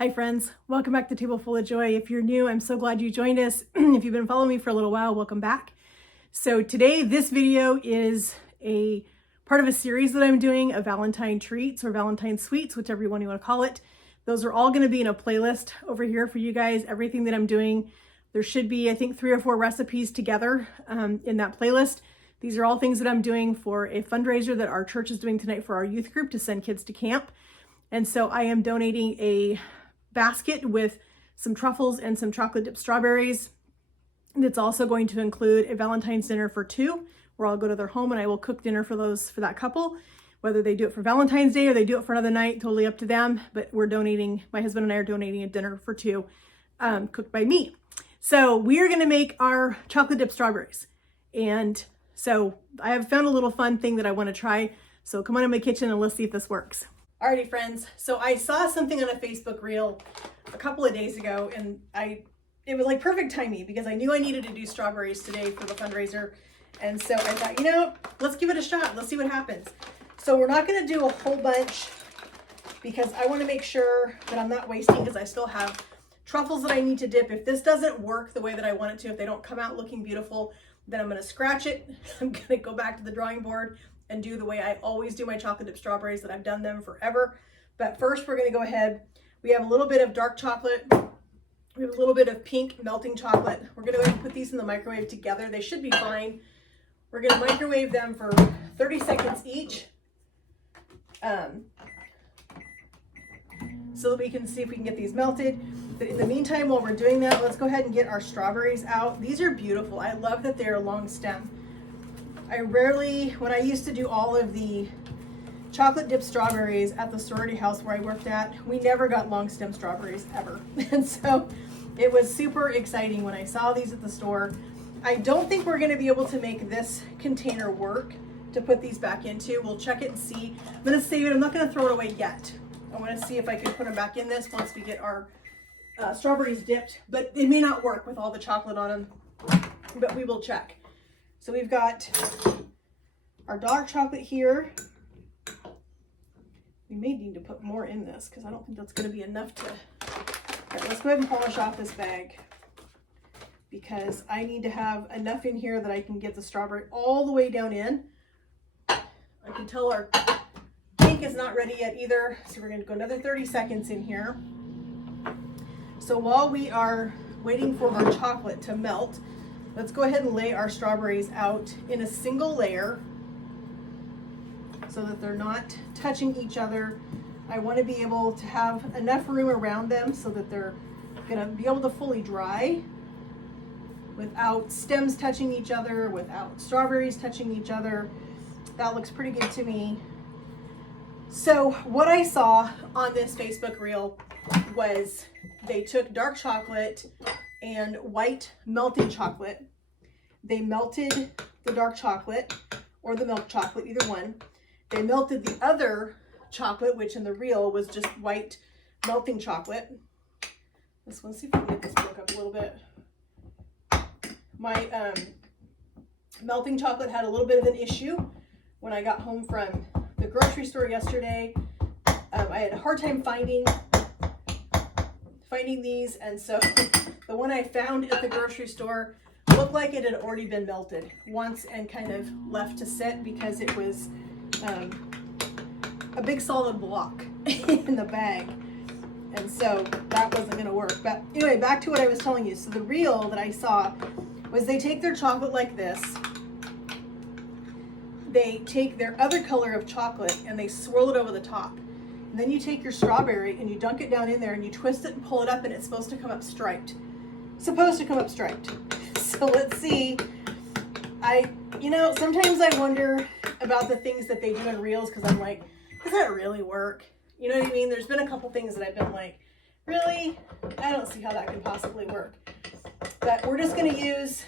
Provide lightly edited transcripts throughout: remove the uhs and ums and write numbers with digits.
Hi friends, welcome back to Table Full of Joy. If you're new, I'm so glad you joined us. If you've been following me for a little while, welcome back. So today, this video is a part of a series that I'm doing of Valentine treats or Valentine sweets, whichever one you want to call it. Those are all going to be in a playlist over here for you guys. Everything that I'm doing, there should be, I think, 3 or 4 recipes together in that playlist. These are all things that I'm doing for a fundraiser that our church is doing tonight for our youth group to send kids to camp. And so I am donating a basket with some truffles and some chocolate dipped strawberries. It's also going to include a Valentine's dinner for 2, where I'll go to their home and I will cook dinner for that couple. Whether they do it for Valentine's Day or they do it for another night, totally up to them. But we're donating, my husband and I are donating a dinner for 2, cooked by me. So we are going to make our chocolate dipped strawberries. And so I have found a little fun thing that I want to try. So come on in my kitchen and let's see if this works. Alrighty friends, so I saw something on a Facebook reel a couple of days ago and it was like perfect timing because I knew I needed to do strawberries today for the fundraiser. And so I thought, let's give it a shot. Let's see what happens. So we're not going to do a whole bunch because I want to make sure that I'm not wasting because I still have truffles that I need to dip. If this doesn't work the way that I want it to, if they don't come out looking beautiful, then I'm going to scratch it. I'm going to go back to the drawing board and do the way I always do my chocolate dip strawberries that I've done them forever. But first we're going to go ahead. We have a little bit of dark chocolate. We have a little bit of pink melting chocolate. We're going to go ahead and put these in the microwave together. They should be fine. We're going to microwave them for 30 seconds each. So that we can see if we can get these melted. But in the meantime, while we're doing that, let's go ahead and get our strawberries out. These are beautiful. I love that they're long stem. When I used to do all of the chocolate dipped strawberries at the sorority house where I worked at, we never got long stem strawberries ever. And so it was super exciting when I saw these at the store. I don't think we're going to be able to make this container work to put these back into. We'll check it and see. I'm going to save it. I'm not going to throw it away yet. I want to see if I can put them back in this once we get our strawberries dipped, but it may not work with all the chocolate on them, but we will check. So we've got our dark chocolate here. We may need to put more in this because I don't think that's going to be enough to... All right, let's go ahead and polish off this bag because I need to have enough in here that I can get the strawberry all the way down in. I can tell our pink is not ready yet either, so we're going to go another 30 seconds in here. So while we are waiting for our chocolate to melt, let's go ahead and lay our strawberries out in a single layer so that they're not touching each other. I want to be able to have enough room around them so that they're going to be able to fully dry without stems touching each other, without strawberries touching each other. That looks pretty good to me. So what I saw on this Facebook reel was they took dark chocolate and white melting chocolate. They melted the dark chocolate or the milk chocolate, either one. They melted the other chocolate, which in the reel was just white melting chocolate. Let's see if we can get this broke up a little bit. My melting chocolate had a little bit of an issue when I got home from the grocery store yesterday. I had a hard time finding these, and so the one I found at the grocery store looked like it had already been melted once and kind of left to sit because it was a big solid block in the bag, and so that wasn't going to work. But anyway, back to what I was telling you. So the reel that I saw was they take their chocolate like this, they take their other color of chocolate and they swirl it over the top. And then you take your strawberry and you dunk it down in there and you twist it and pull it up, and it's supposed to come up striped. So let's see. Sometimes I wonder about the things that they do in reels because I'm like, does that really work? You know what I mean? There's been a couple things that I've been like, really? I don't see how that could possibly work. But we're just going to use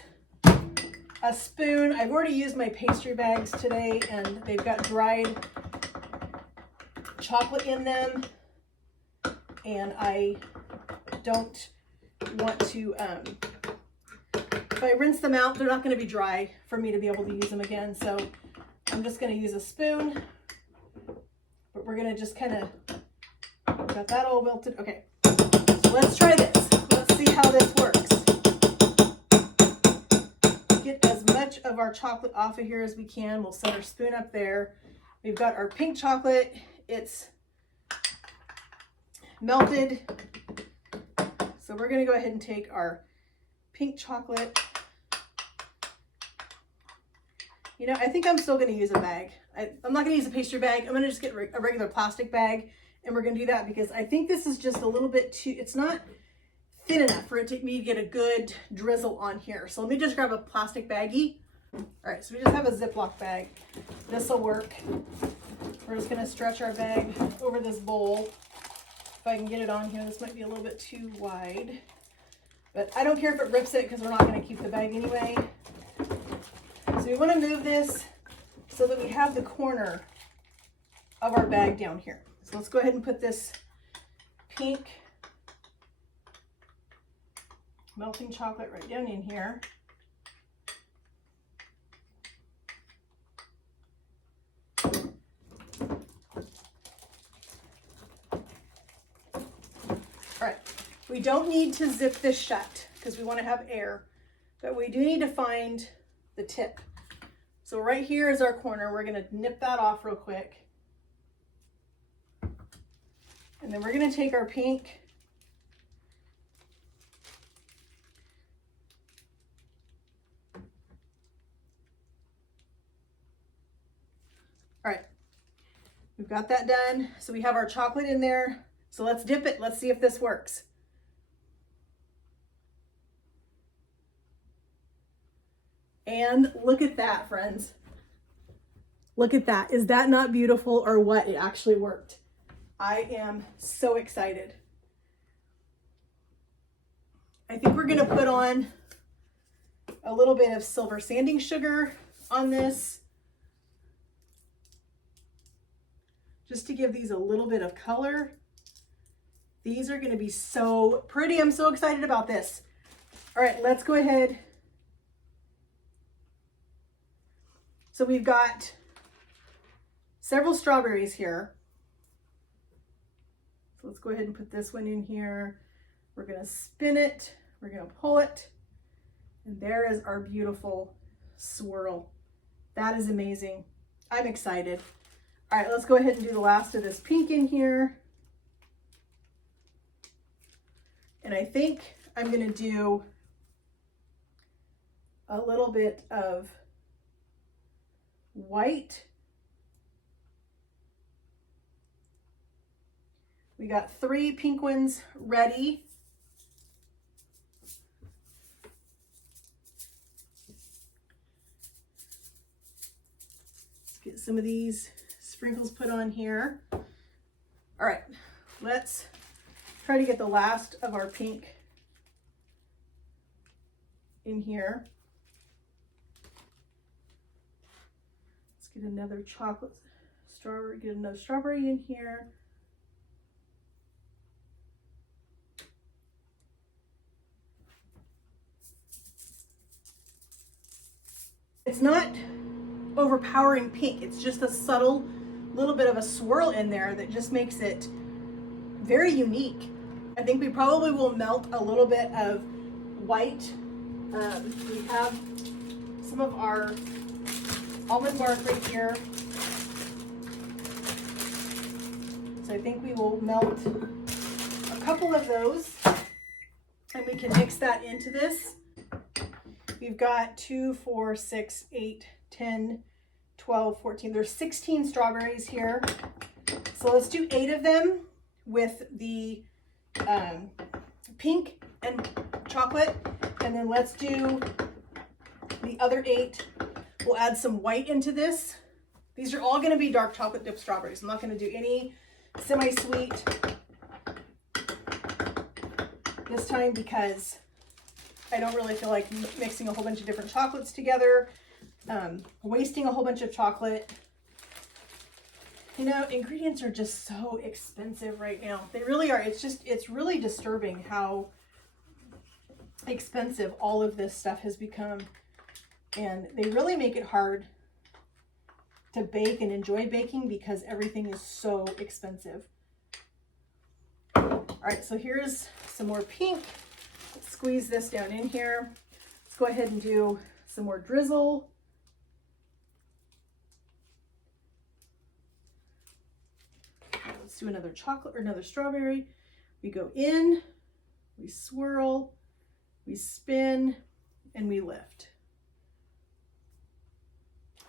a spoon. I've already used my pastry bags today and they've got dried chocolate in them, and I don't want to, if I rinse them out, they're not going to be dry for me to be able to use them again. So I'm just going to use a spoon, but we're going to just kind of, got that all melted. Okay. let's try this. Let's see how this works. Get as much of our chocolate off of here as we can. We'll set our spoon up there. We've got our pink chocolate. It's melted. So we're going to go ahead and take our pink chocolate. You know, I think I'm still going to use a bag. I'm not going to use a pastry bag. I'm going to just get a regular plastic bag, and we're going to do that because I think this is just a little bit too, it's not thin enough for me to get a good drizzle on here. So let me just grab a plastic baggie. All right, so we just have a Ziploc bag. This will work. We're just going to stretch our bag over this bowl. If I can get it on here, this might be a little bit too wide, but I don't care if it rips it because we're not going to keep the bag anyway. So we want to move this so that we have the corner of our bag down here. So let's go ahead and put this pink melting chocolate right down in here. All right, we don't need to zip this shut because we want to have air, but we do need to find the tip. So right here is our corner. We're going to nip that off real quick. And then we're going to take our pink all right, we've got that done. So we have our chocolate in there. So let's dip it. Let's see if this works. And look at that, friends. Look at that. Is that not beautiful or what? It actually worked. I am so excited. I think we're going to put on a little bit of silver sanding sugar on this, just to give these a little bit of color. These are going to be so pretty. I'm so excited about this. All right, let's go ahead. So we've got several strawberries here. So let's go ahead and put this one in here. We're going to spin it. We're going to pull it. And there is our beautiful swirl. That is amazing. I'm excited. All right, let's go ahead and do the last of this pink in here. And I think I'm going to do a little bit of white. We got 3 pink ones ready. Let's get some of these sprinkles put on here. All right, let's try to get the last of our pink in here. Let's get another chocolate strawberry, get another strawberry in here. It's not overpowering pink. It's just a subtle little bit of a swirl in there that just makes it very unique. I think we probably will melt a little bit of white. We have some of our almond bark right here. So I think we will melt a couple of those and we can mix that into this. We've got 2, 4, 6, 8, 10, 12, 14. There's 16 strawberries here. So let's do 8 of them with the pink and chocolate. And then let's do the other 8. We'll add some white into this. These are all going to be dark chocolate dipped strawberries. I'm not going to do any semi-sweet this time because I don't really feel like mixing a whole bunch of different chocolates together, wasting a whole bunch of chocolate. You know, ingredients are just so expensive right now. They really are. It's really disturbing how expensive all of this stuff has become. And they really make it hard to bake and enjoy baking because everything is so expensive. All All right, so here's some more pink. Let's squeeze this down in here. Let's go ahead and do some more drizzle. Let's do another chocolate or another strawberry. We go in, we swirl, we spin, and we lift.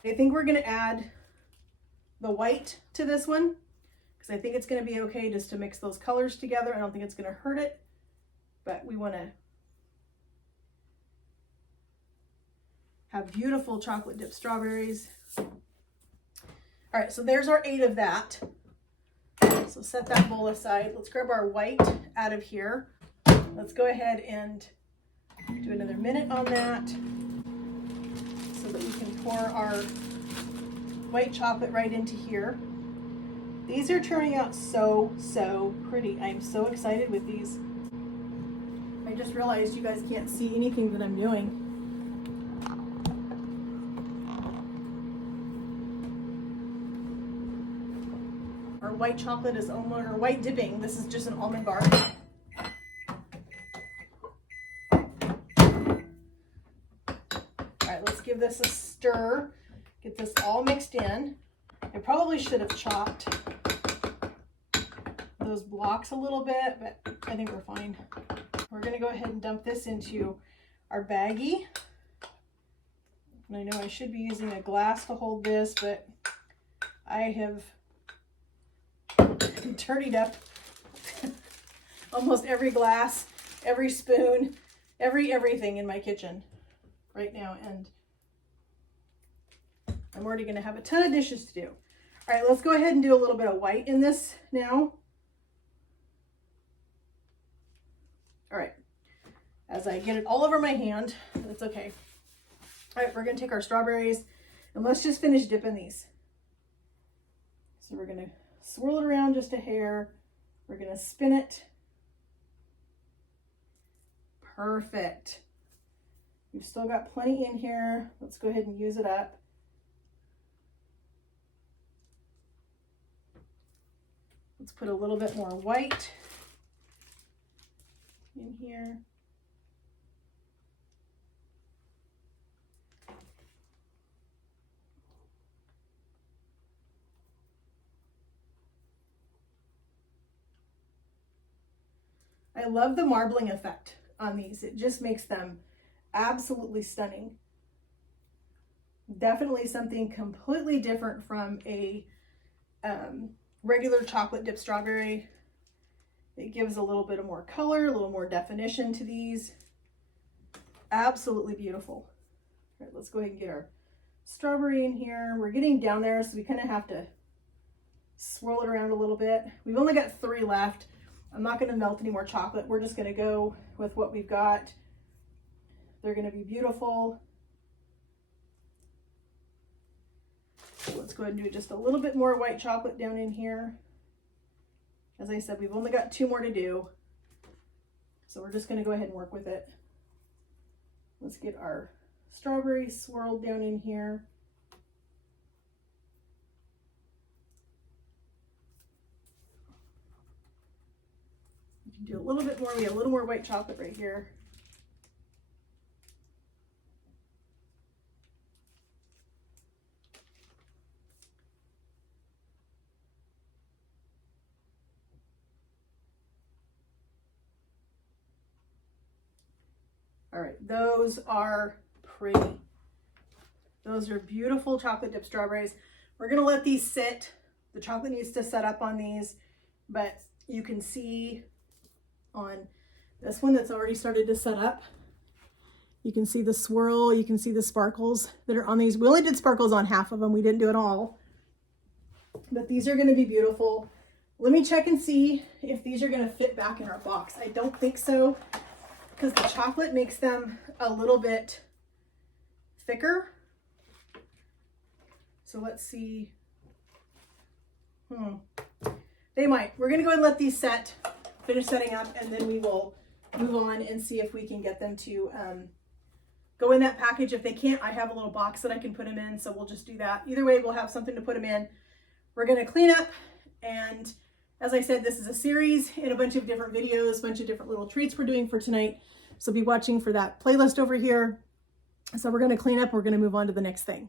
I think we're gonna add the white to this one because I think it's gonna be okay just to mix those colors together. I don't think it's gonna hurt it, but we wanna have beautiful chocolate dipped strawberries. All right, so there's our 8 of that. So set that bowl aside. Let's grab our white out of here. Let's go ahead and do another minute on that so that we can pour our white chocolate right into here. These are turning out so pretty. I'm so excited with these. I just realized you guys can't see anything that I'm doing. Our white chocolate is almost, or white dipping. This is just an almond bar. Let's give this a stir, get this all mixed in. I probably should have chopped those blocks a little bit, but I think we're fine. We're gonna go ahead and dump this into our baggie. And I know I should be using a glass to hold this, but I have dirtied up almost every glass, every spoon, everything in my kitchen right now, and I'm already going to have a ton of dishes to do. All right, let's go ahead and do a little bit of white in this now. All right, as I get it all over my hand, that's okay. All right, we're going to take our strawberries and let's just finish dipping these. So we're going to swirl it around just a hair. We're going to spin it. Perfect. We've still got plenty in here. Let's go ahead and use it up. Let's put a little bit more white in here. I love the marbling effect on these. It just makes them absolutely stunning. Definitely something completely different from a regular chocolate dip strawberry. It gives a little bit of more color, a little more definition to these. Absolutely beautiful. All right, let's go ahead and get our strawberry in here. We're getting down there, so we kind of have to swirl it around a little bit. We've only got 3 left. I'm not going to melt any more chocolate. We're just going to go with what we've got. They're going to be beautiful. So let's go ahead and do just a little bit more white chocolate down in here. As I said, we've only got 2 more to do. So we're just going to go ahead and work with it. Let's get our strawberries swirled down in here. Do a little bit more. We have a little more white chocolate right here. All right, those are pretty. Those are beautiful chocolate dip strawberries. We're gonna let these sit. The chocolate needs to set up on these, but you can see on this one that's already started to set up. You can see the swirl, you can see the sparkles that are on these. We only did sparkles on half of them. We didn't do it all, but these are gonna be beautiful. Let me check and see if these are gonna fit back in our box. I don't think so, because the chocolate makes them a little bit thicker. So let's see. They might. We're gonna go ahead and let these set, finish setting up, and then we will move on and see if we can get them to go in that package. If they can't, I have a little box that I can put them in, so we'll just do that. Either way, we'll have something to put them in. We're gonna clean up, and As I said, this is a series in a bunch of different videos, a bunch of different little treats we're doing for tonight. So be watching for that playlist over here. So we're going to clean up. We're going to move on to the next thing.